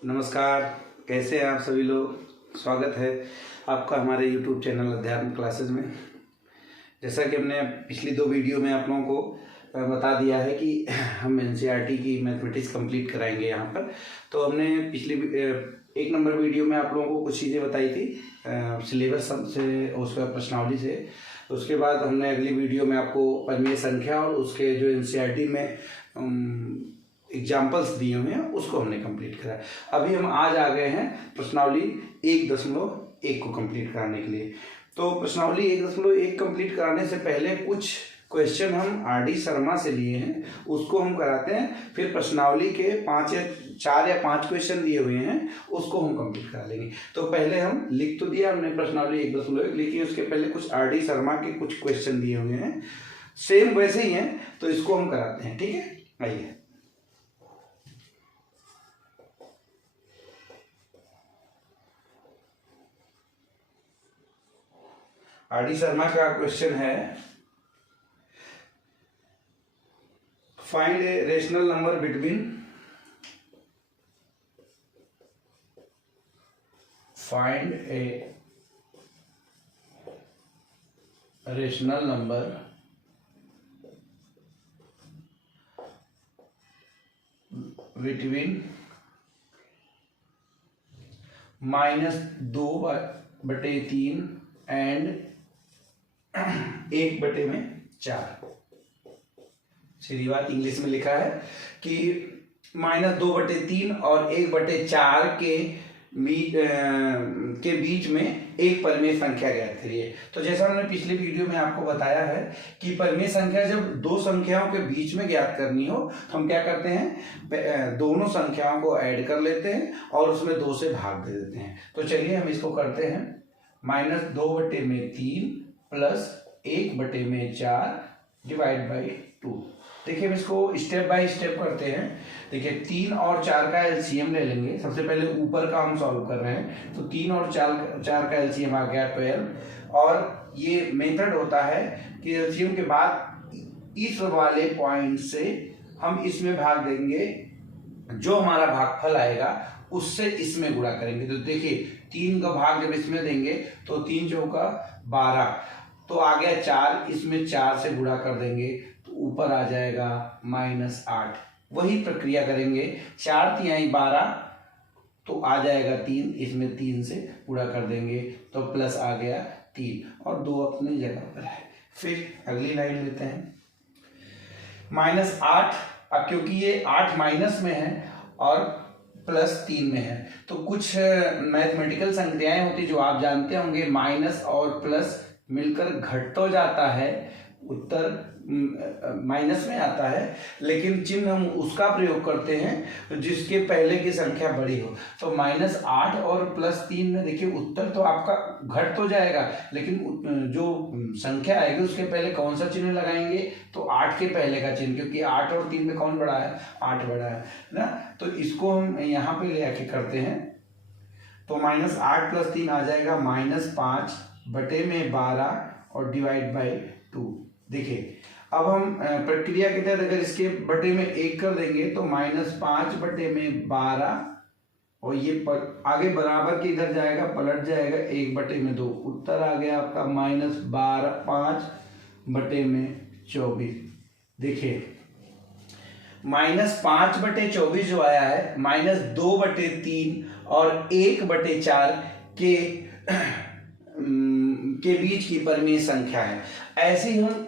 नमस्कार। कैसे हैं आप सभी लोग। स्वागत है आपका हमारे YouTube चैनल अध्यात्म क्लासेस में। जैसा कि हमने पिछली 2 वीडियो में आप लोगों को बता दिया है कि हम NCERT की मैथमेटिक्स कंप्लीट कराएंगे यहाँ पर। तो हमने पिछली 1 नंबर वीडियो में आप लोगों को कुछ चीज़ें बताई थी सिलेबस से, उसका प्रश्नावली से। उसके बाद हमने अगली वीडियो में आपको परिमेय संख्या और उसके जो NCERT में एग्जाम्पल्स दिए हुए हैं उसको हमने कंप्लीट करा। अभी हम आज आ गए हैं प्रश्नावली 1.1 को कंप्लीट कराने के लिए। तो प्रश्नावली 1.1 कंप्लीट कराने से पहले कुछ क्वेश्चन हम RD शर्मा से लिए हैं, उसको हम कराते हैं। फिर प्रश्नावली के 4 या 5 क्वेश्चन दिए हुए हैं, उसको हम कंप्लीट करा लेंगे। तो पहले हम लिख तो दिया हमने प्रश्नावली 1.1, लेकिन उसके पहले कुछ RD शर्मा के कुछ क्वेश्चन दिए हुए हैं, सेम वैसे ही हैं, तो इसको हम कराते हैं। ठीक है, आइए। RD शर्मा का क्वेश्चन है, find a rational number between rational number between -2/3 and 1/4। सीधी बात, इंग्लिश में लिखा है कि -2/3 और 1/4 के बीच में एक परिमेय संख्या ज्ञात करिए। तो जैसा हमने पिछली वीडियो में आपको बताया है कि परिमेय संख्या जब 2 संख्याओं के बीच में ज्ञात करनी हो तो हम क्या करते हैं, दोनों संख्याओं को ऐड कर लेते हैं और उसमें 2 से भाग दे देते हैं। तो चलिए हम इसको करते हैं। -2/3 प्लस 1/4 डिवाइड बाई 2। देखिए हम इसको स्टेप बाय स्टेप करते हैं। देखिए 3 और 4 का एलसीएम ले लेंगे। सबसे पहले ऊपर का हम सॉल्व कर रहे हैं, तो 3 और 4 का एलसीएम आ गया 12। और ये मेथड होता है कि एलसीएम के बाद इस वाले पॉइंट से हम इसमें भाग देंगे, जो हमारा भागफल आएगा उससे इसमें गुणा करेंगे। तो देखिए 3 का भाग जब इसमें देंगे तो 3 चौका 12, तो आ गया 4, इसमें 4 से गुणा कर देंगे तो ऊपर आ जाएगा -8। वही प्रक्रिया करेंगे, 4 तिहाई 12 तो आ जाएगा 3, इसमें 3 से गुणा कर देंगे तो प्लस आ गया 3 और 2 अपनी जगह पर है। फिर अगली लाइन लेते हैं, -8। अब क्योंकि ये 8 माइनस में है और +3 में है, तो कुछ मैथमेटिकल संख्याएं होती जो आप जानते होंगे, माइनस और प्लस मिलकर घट तो जाता है, उत्तर माइनस में आता है, लेकिन चिन्ह हम उसका प्रयोग करते हैं जिसके पहले की संख्या बड़ी हो। तो -8 और +3 में देखिए उत्तर तो आपका घट तो जाएगा, लेकिन जो संख्या आएगी उसके पहले कौन सा चिन्ह लगाएंगे, तो 8 के पहले का चिन्ह, क्योंकि 8 और 3 में कौन बड़ा है, 8 बड़ा है ना। तो इसको हम यहाँ पे ले आके करते हैं। तो -8 + 3 आ जाएगा -5/12 और डिवाइड बाई 2। देखिए अब हम प्रक्रिया के तहत अगर इसके बटे में 1 कर देंगे तो -5/12 और ये आगे बराबर के इधर जाएगा, पलट जाएगा 1/2। उत्तर आ गया आपका -5/24। देखिए -5/24 जो आया है, -2/3 और 1/4 के बीच की परिमेय संख्या है। ऐसे ही हम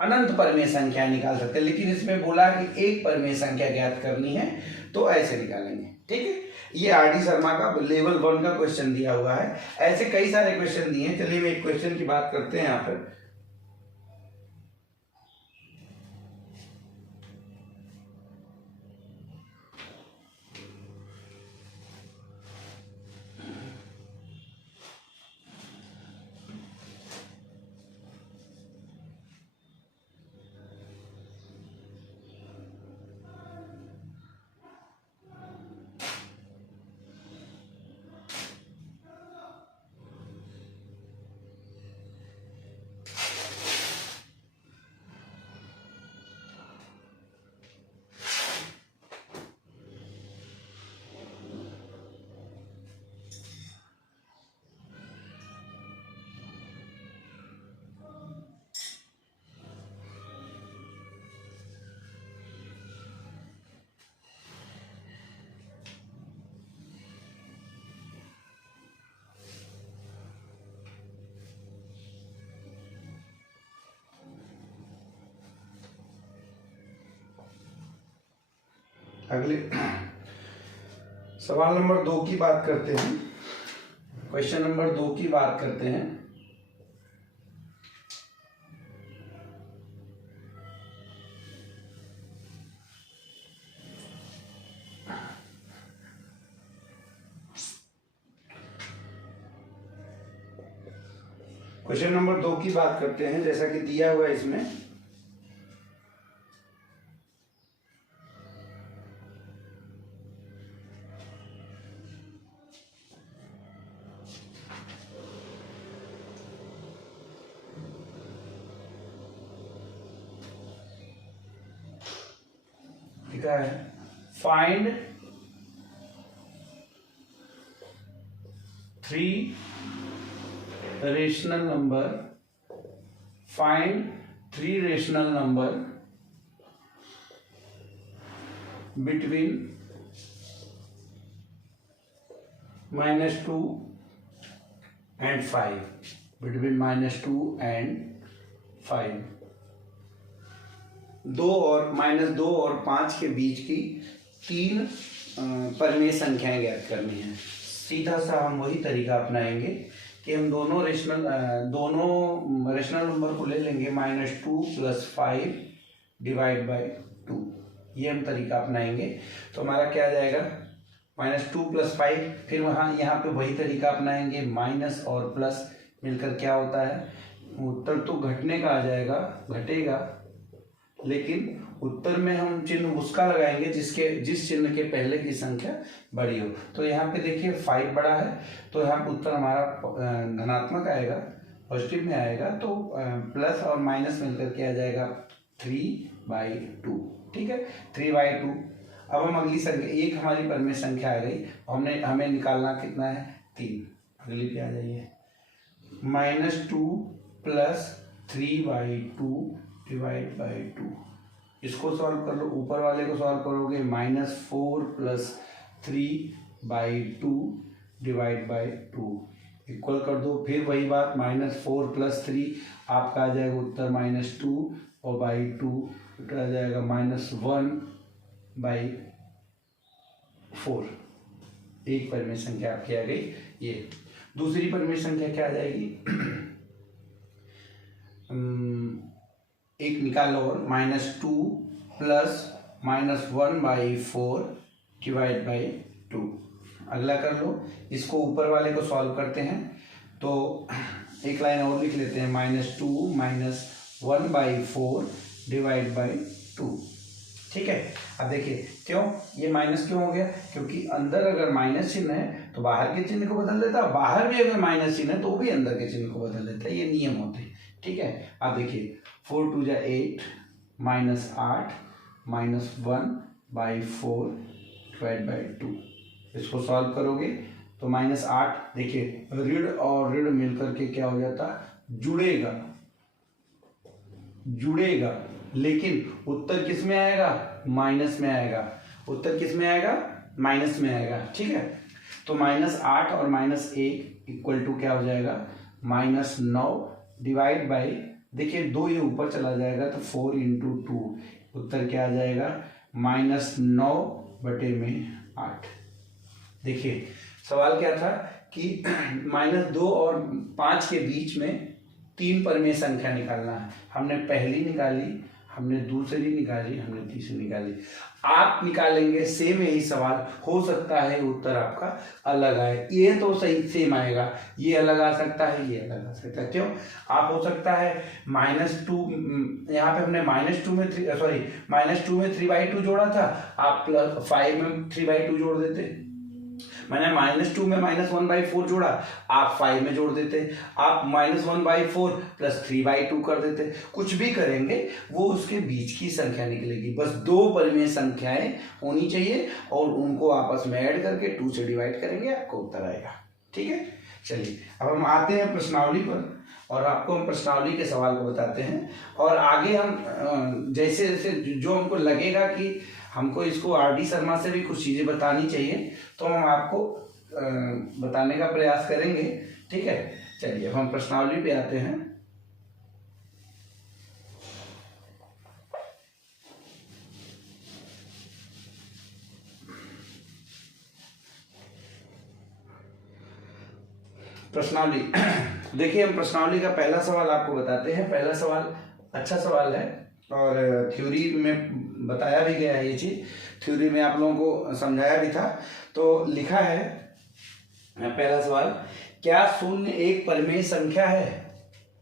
अनंत परिमेय संख्या निकाल सकते हैं, लेकिन इसमें बोला कि एक परिमेय संख्या ज्ञात करनी है तो ऐसे निकालेंगे। ठीक है, ये RD शर्मा का लेवल 1 का क्वेश्चन दिया हुआ है। ऐसे कई सारे क्वेश्चन दिए हैं। चलिए हम एक क्वेश्चन की बात करते हैं यहाँ पर। अगले सवाल नंबर 2 की बात करते हैं। क्वेश्चन नंबर 2 की बात करते हैं। क्वेश्चन नंबर 2 की बात करते हैं। जैसा कि दिया हुआ है इसमें, लिखा है find 3 rational number, find 3 rational number between -2 and 5, between -2 and 5, 2 और -2 और 5 के बीच की 3 परिमेय संख्याएं ज्ञात करनी है। सीधा सा हम वही तरीका अपनाएंगे कि हम दोनों रेशनल नंबर को ले लेंगे -2 + 5 डिवाइड बाई 2, ये हम तरीका अपनाएंगे। तो हमारा क्या आ जाएगा, -2 + 5, फिर यहाँ पे वही तरीका अपनाएंगे, माइनस और प्लस मिलकर क्या होता है, उत्तर तो घटने का आ जाएगा, घटेगा, लेकिन उत्तर में हम चिन्ह उसका लगाएंगे जिस चिन्ह के पहले की संख्या बड़ी हो। तो यहाँ पे देखिए 5 बड़ा है, तो यहाँ उत्तर हमारा धनात्मक आएगा, पॉजिटिव में आएगा। तो प्लस और माइनस मिलकर के आ जाएगा 3/2, ठीक है, 3/2। अब हम अगली संख्या, एक हमारी परिमेय संख्या आ गई, हमें निकालना कितना है, 3। अगली पे आ जाइए, -2 + 3/2 डिवाइड बाई 2, इसको सॉल्व कर लो। ऊपर वाले को सॉल्व करोगे, -4 + 3/2 डिवाइड बाई 2, इक्वल कर दो। फिर वही बात, -4 + 3 आपका आ जाएगा उत्तर -2 और बाई 2 आ जाएगा -1/4। एक परिमेय संख्या आपकी आ गई। ये दूसरी परिमेय संख्या क्या आ जाएगी, एक निकाल लो, और -2 + -1/4 डिवाइड बाई 2, अगला कर लो। इसको ऊपर वाले को सॉल्व करते हैं, तो एक लाइन और लिख लेते हैं, -2 - 1/4 डिवाइड बाई 2, ठीक है। अब देखिए क्यों ये माइनस क्यों हो गया, क्योंकि अंदर अगर माइनस चिन्ह है तो बाहर के चिन्ह को बदल देता है, बाहर भी अगर माइनस चिन्ह है तो भी अंदर के चिन्ह को बदल देता है, ये नियम होते हैं, ठीक है। अब देखिए 4 × 2 = 8, -8 -1/4 डिवाइड बाई 2, इसको सॉल्व करोगे तो -8, देखिए ऋण और ऋण मिलकर के क्या हो जाता, जुड़ेगा, लेकिन उत्तर किस में आएगा, माइनस में आएगा, उत्तर किस में आएगा, माइनस में आएगा, ठीक है। तो -8 और -1 इक्वल टू क्या हो जाएगा, -9 डिवाइड बाई, देखिए 2 ये ऊपर चला जाएगा तो 4 × 2, उत्तर क्या आ जाएगा, -9/8। देखिए सवाल क्या था कि -2 और 5 के बीच में 3 परिमेय संख्या निकालना है। हमने पहली निकाली, हमने दूसरी निकाली, हमने तीसरी निकाली। आप निकालेंगे सेम यही सवाल, हो सकता है उत्तर आपका अलग आए, ये तो सही सेम आएगा, ये अलग आ सकता है, ये अलग आ सकता है। क्यों, आप हो सकता है -2, यहाँ पे हमने -2 में 3/2 जोड़ा था, आप +5 में 3/2 जोड़ देते, मैंने -2 में -1/4 जोड़ा, आप 5 में जोड़ देते, आप -1/4 + 3/2 कर देते, कुछ भी करेंगे वो उसके बीच की संख्या निकलेगी। बस 2 परिमेय संख्याएं होनी चाहिए और उनको आपस में ऐड करके 2 से डिवाइड करेंगे, आपको उत्तर आएगा, ठीक है। चलिए अब हम आते हैं प्रश्नावली पर, और आपको हम प्रश्नावली के सवाल को बताते हैं, और आगे हम जैसे जैसे जो हमको लगेगा कि हमको इसको RD शर्मा से भी कुछ चीज़ें बतानी चाहिए, तो हम आपको बताने का प्रयास करेंगे, ठीक है। चलिए अब हम प्रश्नावली पे आते हैं। प्रश्नावली। देखिए हम प्रश्नावली का पहला सवाल आपको बताते हैं। पहला सवाल अच्छा सवाल है और थ्योरी में बताया भी गया है, ये चीज थ्योरी में आप लोगों को समझाया भी था। तो लिखा है पहला सवाल, क्या शून्य एक परिमेय संख्या है?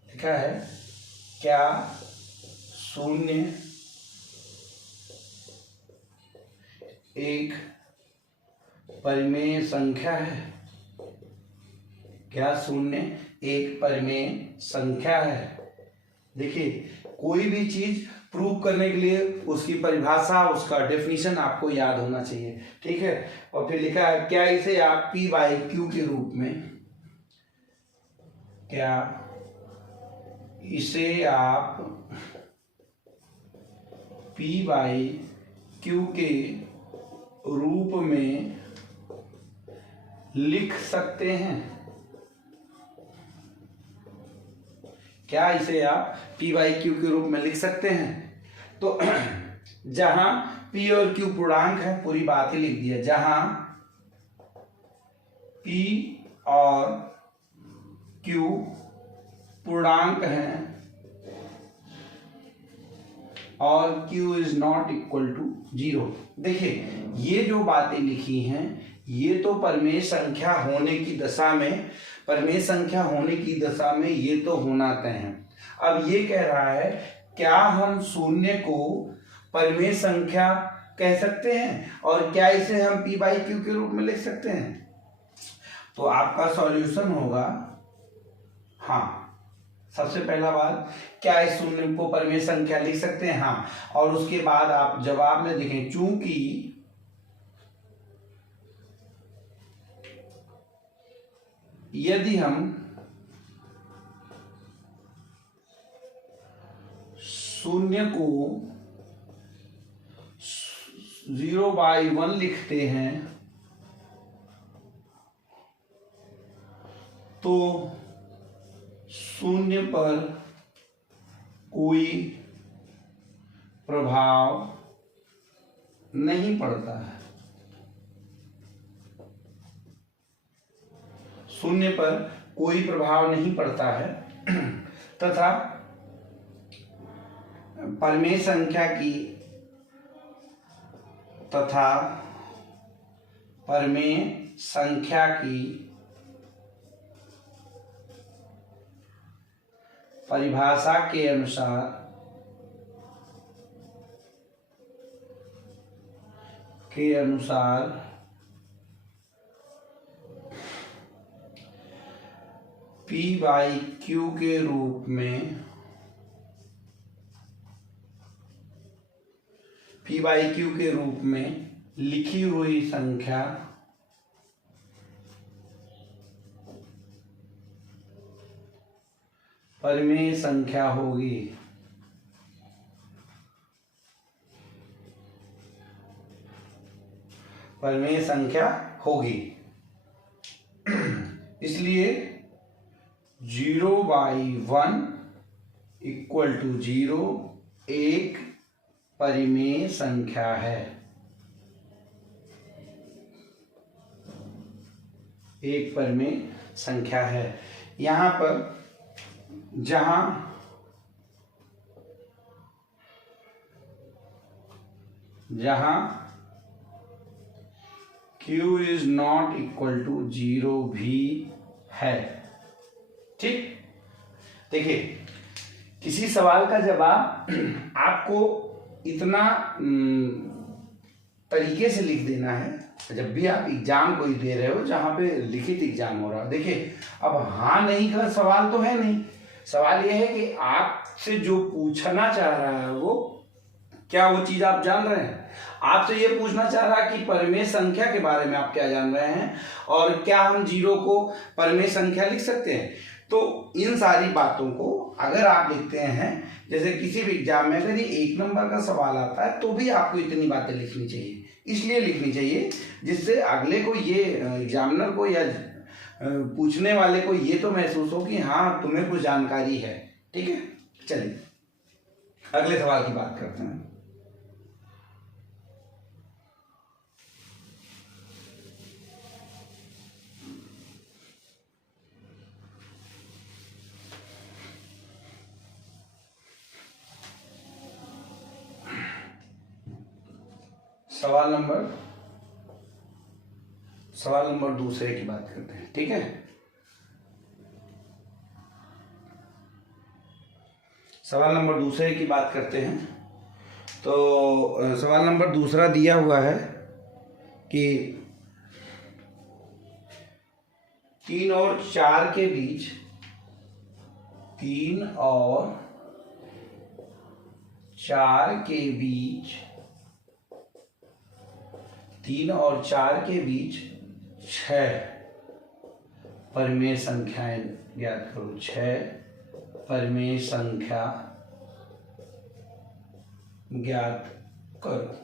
लिखा है क्या शून्य एक परिमेय संख्या है? क्या शून्य एक परिमेय संख्या है? देखिए कोई भी चीज प्रूव करने के लिए उसकी परिभाषा, उसका डेफिनेशन आपको याद होना चाहिए, ठीक है। और फिर लिखा है क्या इसे आप पी बाई क्यू के रूप में, क्या इसे आप पी बाई क्यू के रूप में लिख सकते हैं? क्या इसे आप पी बाई क्यू के रूप में लिख सकते हैं? तो जहां पी और क्यू पूर्णांक है, पूरी बात ही लिख दी है। जहां पी और क्यू पूर्णांक हैं और Q is not equal to 0। देखिए ये जो बातें लिखी हैं ये तो परिमेय संख्या होने की दशा में, परिमेय संख्या होने की दशा में ये तो होना तय है। अब ये कह रहा है क्या हम शून्य को परिमेय संख्या कह सकते हैं और क्या इसे हम P बाई Q के रूप में लिख सकते हैं? तो आपका सॉल्यूशन होगा हाँ। सबसे पहला बात, क्या इस शून्य को परिमेय संख्या लिख सकते हैं? हाँ। और उसके बाद आप जवाब में देखें, चूंकि यदि हम शून्य को 0/1 लिखते हैं तो शून्य पर कोई प्रभाव नहीं पड़ता है। शून्य पर कोई प्रभाव नहीं पड़ता है तथा परिमेय संख्या की परिभाषा के अनुसार P बाई Q के रूप में, P बाई Q के रूप में लिखी हुई संख्या परिमेय संख्या होगी। परिमेय संख्या होगी। इसलिए 0/1 इक्वल टू 0 एक परिमेय संख्या है। एक परिमेय संख्या है। यहां पर जहां Q is not equal to 0 भी है। ठीक, देखिए किसी सवाल का जवाब आपको इतना तरीके से लिख देना है जब भी आप एग्जाम कोई दे रहे हो जहां पे लिखित एग्जाम हो रहा है। देखिए अब हाँ नहीं का सवाल तो है नहीं, सवाल यह है कि आपसे जो पूछना चाह रहा है वो क्या वो चीज आप जान रहे हैं। आपसे ये पूछना चाह रहा है कि परिमेय संख्या के बारे में आप क्या जान रहे हैं और क्या हम 0 को परिमेय संख्या लिख सकते हैं। तो इन सारी बातों को अगर आप लिखते हैं, जैसे किसी भी एग्जाम में अगर ये 1 नंबर का सवाल आता है तो भी आपको इतनी बातें लिखनी चाहिए। इसलिए लिखनी चाहिए जिससे अगले को ये एग्जामिनर को या पूछने वाले को ये तो महसूस हो कि हाँ तुम्हें कुछ जानकारी है। ठीक है, चलिए अगले सवाल की बात करते हैं। सवाल नंबर दूसरे की बात करते हैं। ठीक है, सवाल नंबर दूसरे की बात करते हैं। तो सवाल नंबर दूसरा दिया हुआ है कि 3 और 4 के बीच 3 और 4 के बीच 3 और 4 के बीच 6 परिमेय संख्याएं ज्ञात करो। 6 परिमेय संख्या ज्ञात करो।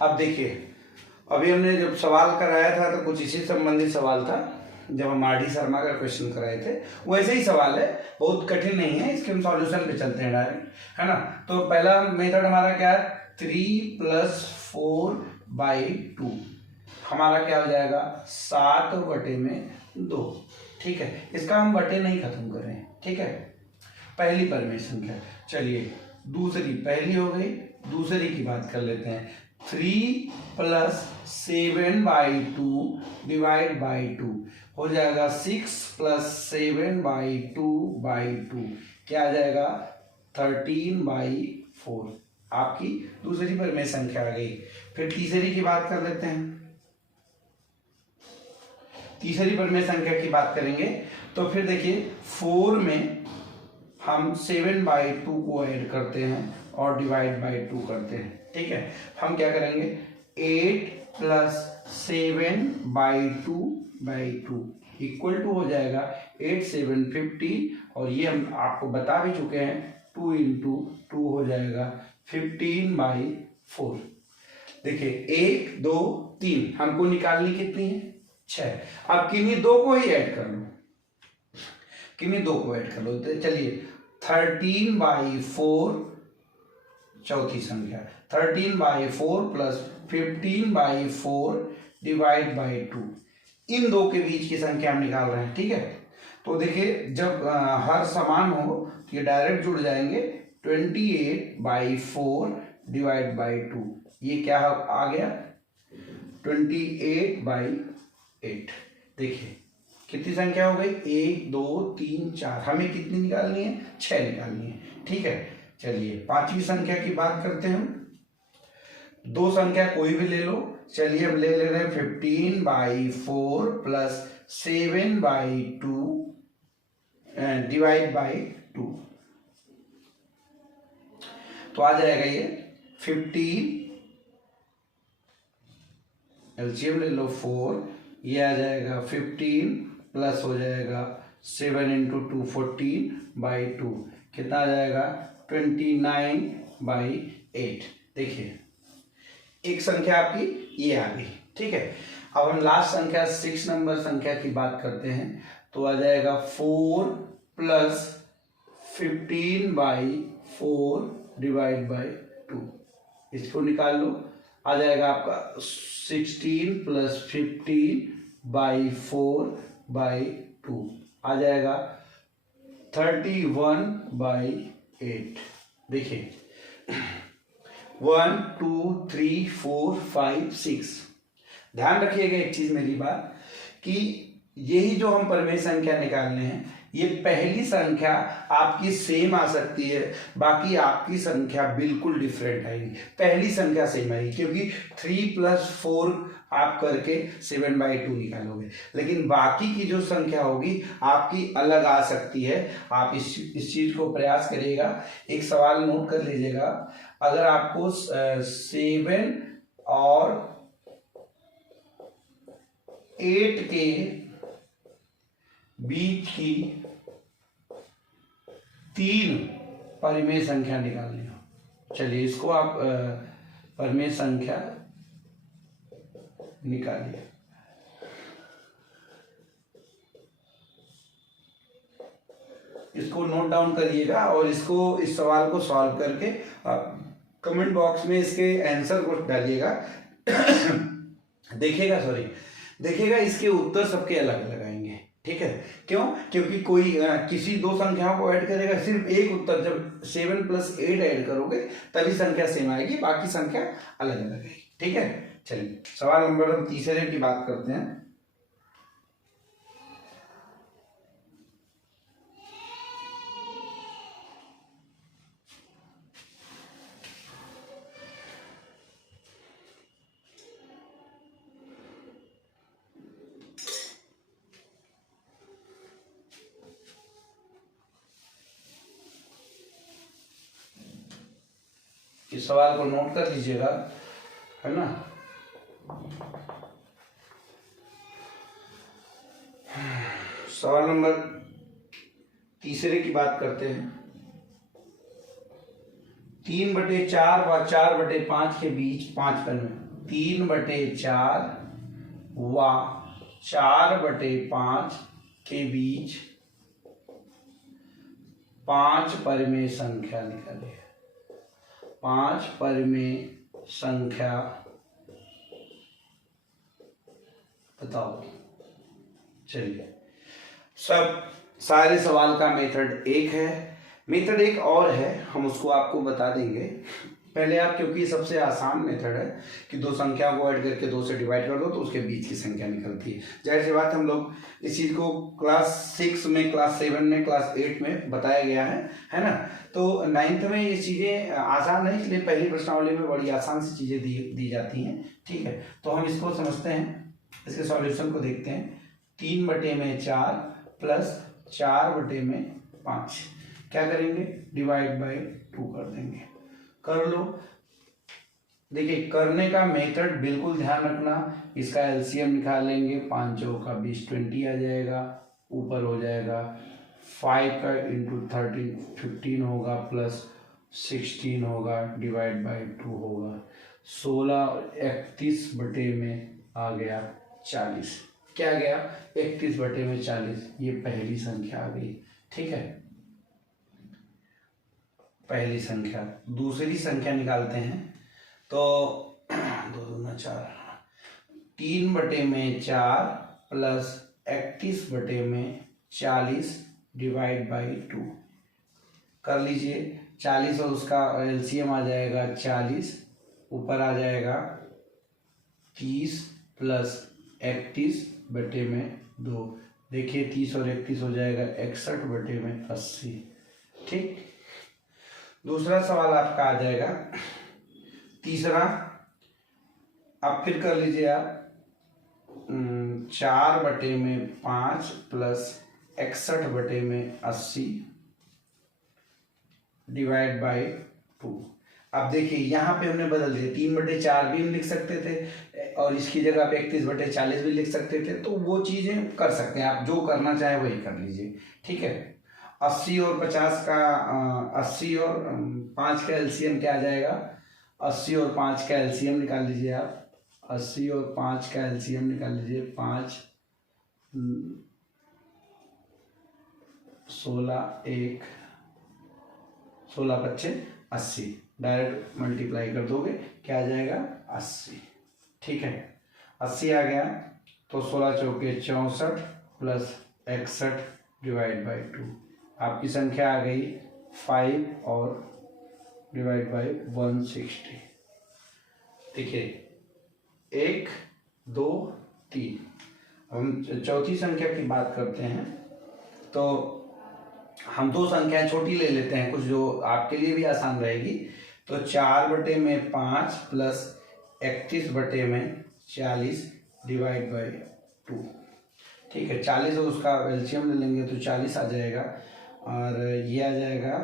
अब देखिए, अभी हमने जब सवाल कराया था तो कुछ इसी संबंधित सवाल था, जब हम आर डी शर्मा का क्वेश्चन कराए थे। वैसे ही सवाल है, बहुत कठिन नहीं है। इसके हम सॉल्यूशन पे चलते हैं डायरेक्ट, है ना। तो पहला मेथड हमारा क्या है, 3 + 4/2 हमारा क्या हो जाएगा, 7/2। ठीक है, इसका हम बटे नहीं खत्म कर रहे हैं। ठीक है, पहली परिमेय संख्या। चलिए दूसरी, पहली हो गई, दूसरी की बात कर लेते हैं। 3 + 7/2 / 2 हो जाएगा 6 + 7/2 क्या आ जाएगा, 13/4। आपकी दूसरी परिमेय संख्या आ गई। फिर तीसरी की बात कर लेते हैं। तीसरी परिमेय संख्या की बात करेंगे तो फिर देखिए 4 में हम 7/2 को ऐड करते हैं और डिवाइड बाई 2 करते हैं। ठीक है, हम क्या करेंगे, 8 + 7/2 इक्वल टू हो जाएगा 8 × 7 = 50, और ये हम आपको बता भी चुके हैं, 2 × 2 हो जाएगा 15/4। देखिए 1 2 3 हमको निकालनी कितनी है, 6। अब किन्हीं दो को ही ऐड कर लो, किन्हीं दो को ऐड कर लो। तो चलिए 13/4 चौथी संख्या, 13/4 + 15/4 डिवाइड बाई 2, इन दो के बीच की संख्या हम निकाल रहे हैं। ठीक है, तो देखिए जब हर समान हो तो ये डायरेक्ट जुड़ जाएंगे। 28/4 डिवाइड बाई 2, ये क्या आ गया, 28/8। देखिए कितनी संख्या हो गई, 1 2 3 4, हमें कितनी निकालनी है, 6 निकालनी है। ठीक है, चलिए पांचवी संख्या की बात करते हैं हम। दो संख्या कोई भी ले लो। चलिए हम ले रहे हैं 15/4 + 7/2 डिवाइड बाई 2, तो आ जाएगा ये 15, एलसीएम ले लो 4, ये आ जाएगा 15 प्लस हो जाएगा 7 × 2 14/2, कितना आ जाएगा 29/8। देखिए एक संख्या आपकी ये आ गई। ठीक है, अब हम लास्ट संख्या 6 नंबर संख्या की बात करते हैं, तो आ जाएगा 4 + 15/4 डिवाइड बाई 2, इसको निकाल लो, आ जाएगा आपका 16 + 15/4/2 आ जाएगा 31/8। देखिए 1 2 3 4 5 6। ध्यान रखिएगा एक चीज मेरी बात, कि यही जो हम परिमेय संख्या निकालने हैं, ये पहली संख्या आपकी सेम आ सकती है, बाकी आपकी संख्या बिल्कुल डिफरेंट आएगी। पहली संख्या सेम आएगी क्योंकि 3 + 4 आप करके 7/2 निकालोगे, लेकिन बाकी की जो संख्या होगी आपकी अलग आ सकती है। आप इस चीज को प्रयास करिएगा। एक सवाल नोट कर लीजिएगा, अगर आपको 7 और 8 के बीच की 3 परिमेय संख्या निकालनी हो, चलिए इसको आप परिमेय संख्या निकालिए। इसको नोट डाउन करिएगा और इसको, इस सवाल को सॉल्व करके आप कमेंट बॉक्स में इसके आंसर को डालिएगा। देखिएगा इसके उत्तर सबके अलग अलग आएंगे। ठीक है। क्यों? क्योंकि कोई किसी दो संख्याओं को ऐड करेगा, सिर्फ एक उत्तर, जब 7 + 8 ऐड करोगे तभी संख्या सेम आएगी, बाकी संख्या अलग अलग आएगी। ठीक है, चलिए सवाल नंबर तीसरे की बात करते हैं। इस सवाल को नोट कर लीजिएगा, है ना। सवाल नंबर तीसरे की बात करते हैं। 3/4 व 4/5 के बीच 5 पेन में 3/4 व 4/5 के बीच 5 परिमेय संख्या निकाले। 5 परिमेय संख्या बताओ। चलिए, सारे सवाल का मेथड एक है, मेथड एक और है, हम उसको आपको बता देंगे। पहले आप, क्योंकि सबसे आसान मेथड है कि दो संख्याओं को ऐड करके 2 से डिवाइड कर दो तो उसके बीच की संख्या निकलती है। जाहिर सी बात, हम लोग इस चीज़ को क्लास 6 में, क्लास 7 में, क्लास 8 में बताया गया है ना। तो 9th में ये चीज़ें आसान है, इसलिए पहली प्रश्नावली में बड़ी आसान सी चीज़ें दी जाती हैं। ठीक है, तो हम इसको समझते हैं, इसके सॉल्यूशन को देखते हैं। 3/4 प्लस 4/5 क्या करेंगे, डिवाइड बाई 2 कर देंगे। कर लो। देखिए, करने का मेथड बिल्कुल ध्यान रखना, इसका एलसीएम निकालेंगे, 5 चौका 20, 20 आ जाएगा, ऊपर हो जाएगा 5 का इंटू 13 15 होगा, प्लस 16 होगा, डिवाइड बाई 2 होगा। 16 31 बटे में आ गया 40। क्या गया? 31 बटे में 40। ये पहली संख्या आ गई। ठीक है, पहली संख्या। दूसरी संख्या निकालते हैं, तो 2 दूना 4, 3/4 प्लस 31/40 डिवाइड बाई 2 कर लीजिए। 40 और उसका एलसीएम आ जाएगा 40, ऊपर आ जाएगा 30 प्लस 31/2। देखिए 30 और 31 हो जाएगा 61/80। ठीक, दूसरा सवाल आपका आ जाएगा। तीसरा, अब फिर कर लीजिए आप 4/5 प्लस 61/80 डिवाइड बाई 2। अब देखिए यहाँ पे हमने बदल दिया, 3/4 भी हम लिख सकते थे और इसकी जगह पे 31/40 भी लिख सकते थे, तो वो चीज़ें कर सकते हैं आप, जो करना चाहे वही कर लीजिए। ठीक है, 80 और 50 का 80 और 5 का एलसीएम क्या आ जाएगा? 80 और 5 का एलसीएम निकाल लीजिए आप। 80 और 5 का एलसीएम निकाल लीजिए। 5 16 1 16 25 80, डायरेक्ट मल्टीप्लाई कर दोगे, क्या आ जाएगा? 80। ठीक है, 80 आ गया, तो 16 चौके 64 प्लस 61 डिवाइड बाई 2। आपकी संख्या आ गई 5 और डिवाइड बाई 160। देखिए 1 2 3। हम चौथी संख्या की बात करते हैं, तो हम दो संख्याएं छोटी ले लेते हैं, कुछ जो आपके लिए भी आसान रहेगी। तो 4/5 प्लस 31/40 डिवाइड बाई 2। ठीक है, 40 और उसका एलसीएम ले लेंगे तो 40 आ जाएगा, और ये आ जाएगा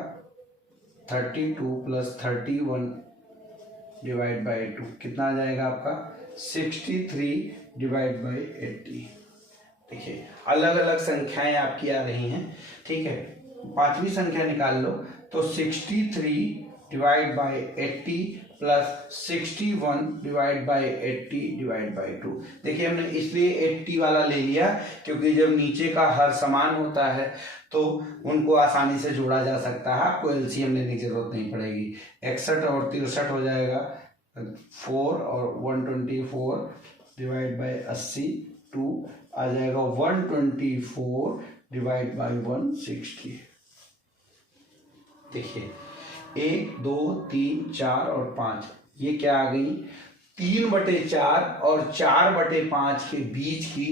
32 प्लस 31 डिवाइड बाई 2। कितना आ जाएगा आपका? 63 डिवाइड बाई 80। देखिए अलग अलग संख्याएं आपकी आ रही हैं। ठीक है, पांचवी संख्या निकाल लो, तो 63 divide by 80 plus 61 divide by 80 divide by 2। देखिए हमने इसलिए 80 वाला ले लिया क्योंकि जब नीचे का हर समान होता है तो उनको आसानी से जोड़ा जा सकता है, आपको एलसीएम लेने की जरूरत नहीं पड़ेगी। 61 और 63 हो जाएगा 4 और 124 डिवाइड बाई 80 2 आ जाएगा 124 डिवाइड बाई 160। देखिए 1 2 3 4 और 5, ये क्या आ गई 3/4 और 4/5 के बीच की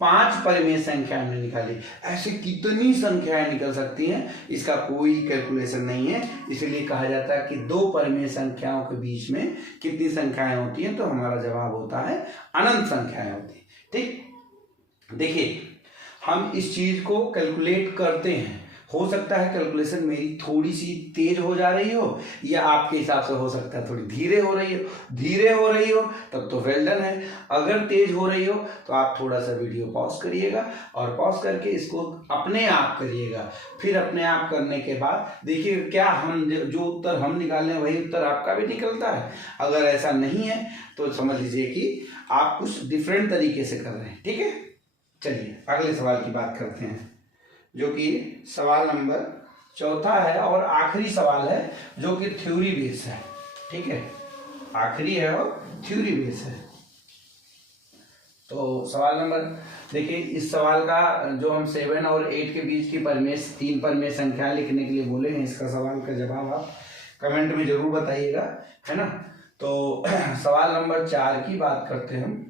5 परिमेय संख्या हमने निकाली। ऐसे कितनी संख्याएं निकल सकती हैं इसका कोई कैलकुलेशन नहीं है, इसलिए कहा जाता है कि 2 परिमेय संख्याओं के बीच में कितनी संख्याएं होती हैं, तो हमारा जवाब होता है अनंत संख्याएं होती हैं। ठीक, देखिए हम इस चीज को कैलकुलेट करते हैं, हो सकता है कैलकुलेशन मेरी थोड़ी सी तेज हो जा रही हो या आपके हिसाब से हो सकता है थोड़ी धीरे हो रही हो। धीरे हो रही हो तब तो वेल डन है, अगर तेज हो रही हो तो आप थोड़ा सा वीडियो पॉज करिएगा और पॉज करके इसको अपने आप करिएगा। फिर अपने आप करने के बाद देखिए क्या हम जो उत्तर हम निकालें वही उत्तर आपका भी निकलता है। अगर ऐसा नहीं है तो समझ लीजिए कि आप कुछ डिफरेंट तरीके से कर रहे हैं। ठीक है, चलिए अगले सवाल की बात करते हैं, जो कि सवाल नंबर 4 है और आखिरी सवाल है, जो कि थ्योरी बेस है। ठीक है, आखिरी है और थ्योरी बेस है। तो सवाल नंबर देखिए, इस सवाल का जो हम 7 और 8 के बीच की परिमेय 3 परिमेय संख्या लिखने के लिए बोले हैं, इसका सवाल का जवाब आप कमेंट में जरूर बताइएगा, है ना। तो सवाल नंबर 4 की बात करते हैं हम।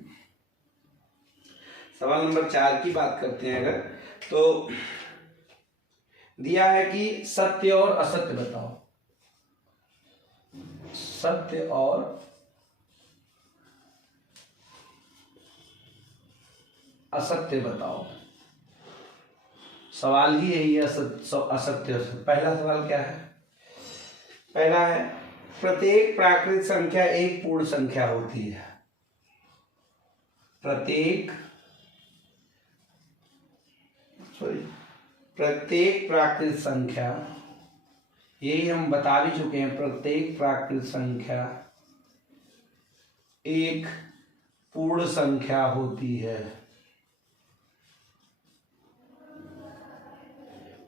सवाल नंबर 4 की बात करते हैं अगर, तो दिया है कि सत्य और असत्य बताओ। सत्य और असत्य बताओ। सवाल ही यही है, असत्य। पहला सवाल क्या है? पहला है प्रत्येक प्राकृत संख्या एक पूर्ण संख्या होती है। प्रत्येक प्राकृत संख्या, यही हम बता भी चुके हैं, प्रत्येक प्राकृत संख्या एक पूर्ण संख्या होती है।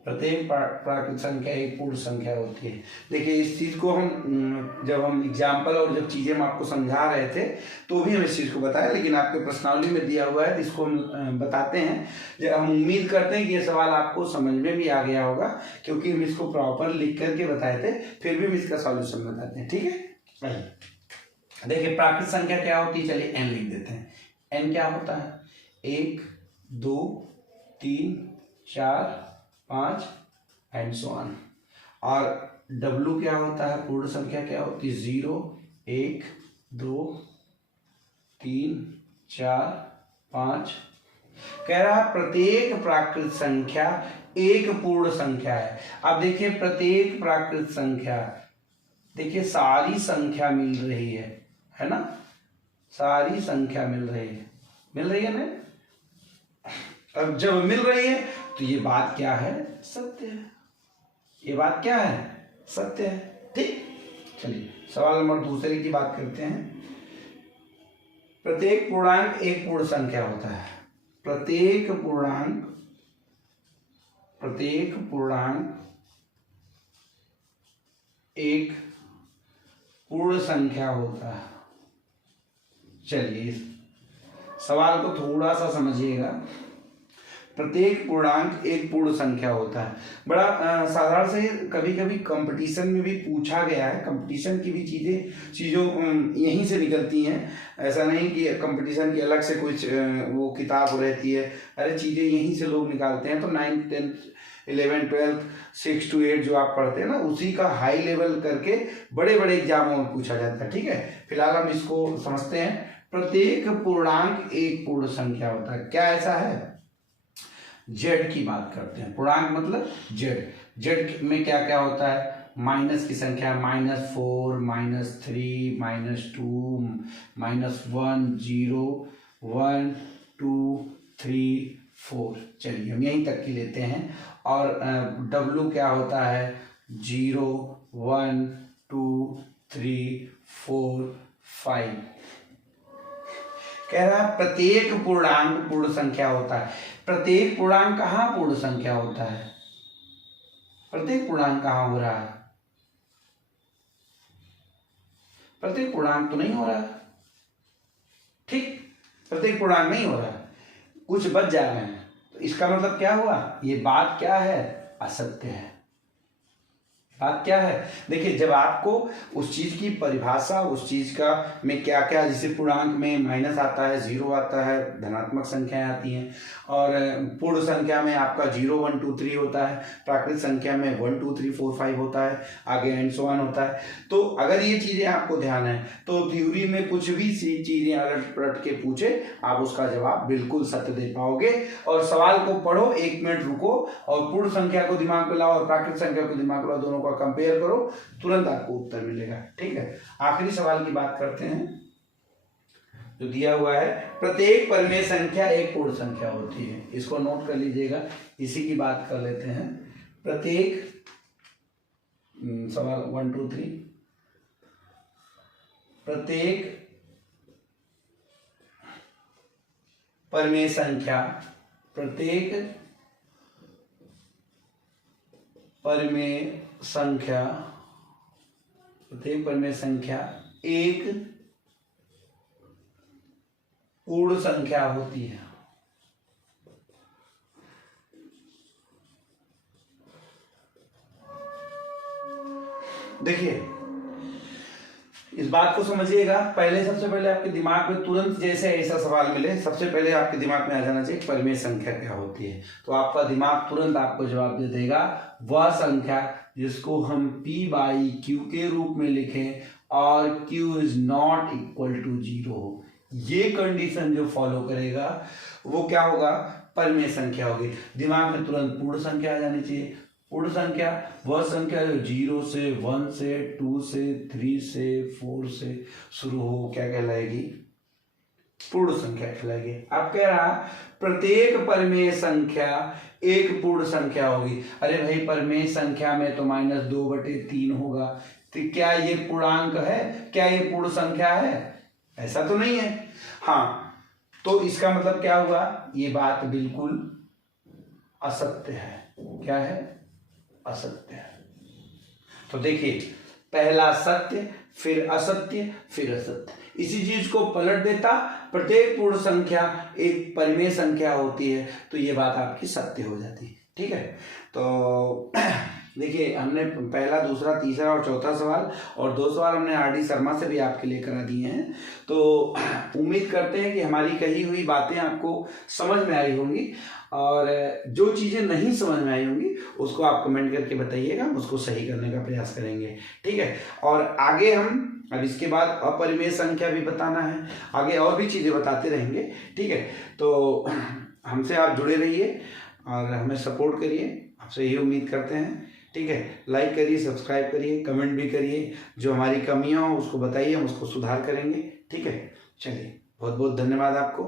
प्रत्येक प्राकृत संख्या एक पूर्ण संख्या होती है। देखिए इस चीज को हम जब हम एग्जाम्पल और जब चीजें हम आपको समझा रहे थे तो भी हम इस चीज को बताया, लेकिन आपके प्रश्नावली में दिया हुआ है तो इसको हम बताते हैं। हम उम्मीद करते हैं कि ये सवाल आपको समझ में भी आ गया होगा, क्योंकि हम इसको प्रॉपर लिख करके बताए थे, फिर भी हम इसका सॉल्यूशन बताते हैं। ठीक है, देखिए प्राकृत संख्या क्या होती है, चलिए n लिख देते हैं। n क्या होता है? 1 2 3 4 5 एंड सो ऑन। और W क्या होता है? पूर्ण संख्या क्या होती है? 0 1 2 3 4 5। कह रहा है प्रत्येक प्राकृत संख्या एक पूर्ण संख्या है। अब देखिए प्रत्येक प्राकृत संख्या, देखिए सारी संख्या मिल रही है ना, सारी संख्या मिल रही है ना। अब जब मिल रही है तो ये बात क्या है? सत्य है। ये बात क्या है? सत्य है। ठीक, चलिए सवाल नंबर दूसरे की बात करते हैं। प्रत्येक पूर्णांक एक पूर्ण संख्या होता है। प्रत्येक पूर्णांक एक पूर्ण संख्या होता है। चलिए इस सवाल को थोड़ा सा समझिएगा। प्रत्येक पूर्णांक एक पूर्ण संख्या होता है, बड़ा साधारण से कभी कभी कंपटीशन में भी पूछा गया है। कंपटीशन की भी चीज़ों यहीं से निकलती हैं, ऐसा नहीं कि कंपटीशन की अलग से कुछ वो किताब रहती है। अरे चीज़ें यहीं से लोग निकालते हैं। तो 9th 10th 11th 12th 6 to 8 जो आप पढ़ते हैं ना, उसी का हाई लेवल करके बड़े बड़े एग्जामों में पूछा जाता है। ठीक है, फिलहाल हम इसको समझते हैं। प्रत्येक पूर्णांक एक पूर्ण संख्या होता है। क्या ऐसा है? जेड की बात करते हैं। पूर्णांक मतलब जेड। जेड में क्या क्या होता है? माइनस की संख्या, -4 -3 -2 -1 0 1 2 3 4। चलिए हम यहीं तक की लेते हैं। और डब्लू क्या होता है? 0 1 2 3 4 5। कह रहा है प्रत्येक पूर्णांक पूर्ण संख्या होता है। प्रत्येक पूर्णांक कहाँ पूर्ण संख्या होता है? प्रत्येक पूर्णांक कहाँ हो रहा है? प्रत्येक पूर्णांक तो नहीं हो रहा है। ठीक, प्रत्येक पूर्णांक नहीं हो रहा है। कुछ बच जा रहे हैं। तो इसका मतलब क्या हुआ, ये बात क्या है, असत्य है। बात क्या है, देखिए जब आपको उस चीज की परिभाषा, उस चीज का में क्या क्या, जैसे पूर्णांक में माइनस आता है, जीरो आता है, धनात्मक संख्याएं आती हैं, और पूर्ण संख्या में आपका 0 1 2 3 होता है, प्राकृत संख्या में 1 2 3 4 5 होता है, आगे एंड सो ऑन होता है। तो अगर ये चीजें आपको ध्यान है तो थ्योरी में कुछ भी चीजें अगर पलट के पूछे आप उसका जवाब बिल्कुल सत्य दे पाओगे। और सवाल को पढ़ो, 1 मिनट रुको और पूर्ण संख्या को दिमाग में लाओ और प्राकृत संख्या को दिमाग में लाओ, दोनों का कंपेयर करो, तुरंत आपको उत्तर मिलेगा। ठीक है, आखिरी सवाल की बात करते हैं जो दिया हुआ है, प्रत्येक परिमेय संख्या एक पूर्ण संख्या होती है। इसको नोट कर लीजिएगा, इसी की बात कर लेते हैं। प्रत्येक सवाल 1 2 3, प्रत्येक परिमेय संख्या, प्रत्येक परिमेय संख्या, प्रत्येक परिमेय संख्या एक पूर्ण संख्या होती है। देखिए इस बात को समझिएगा, पहले सबसे पहले आपके दिमाग में तुरंत जैसे ऐसा सवाल मिले, सबसे पहले आपके दिमाग में आ जाना चाहिए परिमेय संख्या क्या होती है। तो आपका दिमाग तुरंत आपको जवाब दे देगा, वह संख्या जिसको हम p/q के रूप में लिखें और q is not equal to 0 हो। ये कंडीशन जो फॉलो करेगा वो क्या होगा, परिमेय संख्या होगी। दिमाग में तुरंत पूर्ण संख्या आ जानी चाहिए। पूर्ण संख्या वह संख्या जो 0 से 1 से 2 से 3 से 4 से शुरू हो, क्या कहलाएगी, पूर्ण संख्या कहलाएगी। अब कह रहा प्रत्येक परिमेय संख्या एक पूर्ण संख्या होगी। अरे भाई परिमेय संख्या में तो -2/3 होगा, तो क्या ये पूर्णांक है, क्या ये पूर्ण संख्या है, ऐसा तो नहीं है। हाँ, तो इसका मतलब क्या हुआ, ये बात बिल्कुल असत्य है। क्या है, असत्य है। तो देखिए पहला सत्य, फिर असत्य, फिर असत्य, इसी चीज को पलट देता, प्रत्येक पूर्ण संख्या एक परिमेय संख्या होती है, तो ये बात आपकी सत्य हो जाती है। ठीक है, तो देखिए हमने पहला, दूसरा, तीसरा और चौथा सवाल और 2 सवाल हमने RD शर्मा से भी आपके लिए करा दिए हैं। तो उम्मीद करते हैं कि हमारी कही हुई बातें आपको समझ में आई होंगी, और जो चीज़ें नहीं समझ में आई होंगी उसको आप कमेंट करके बताइएगा, हम उसको सही करने का प्रयास करेंगे। ठीक है, और आगे हम अब इसके बाद अपरिमेय संख्या भी बताना है, आगे और भी चीज़ें बताते रहेंगे। ठीक है, तो हमसे आप जुड़े रहिए और हमें सपोर्ट करिए, आपसे यही उम्मीद करते हैं। ठीक है, लाइक करिए, सब्सक्राइब करिए, कमेंट भी करिए, जो हमारी कमियां हो उसको बताइए, हम उसको सुधार करेंगे। ठीक है, चलिए बहुत बहुत धन्यवाद आपको।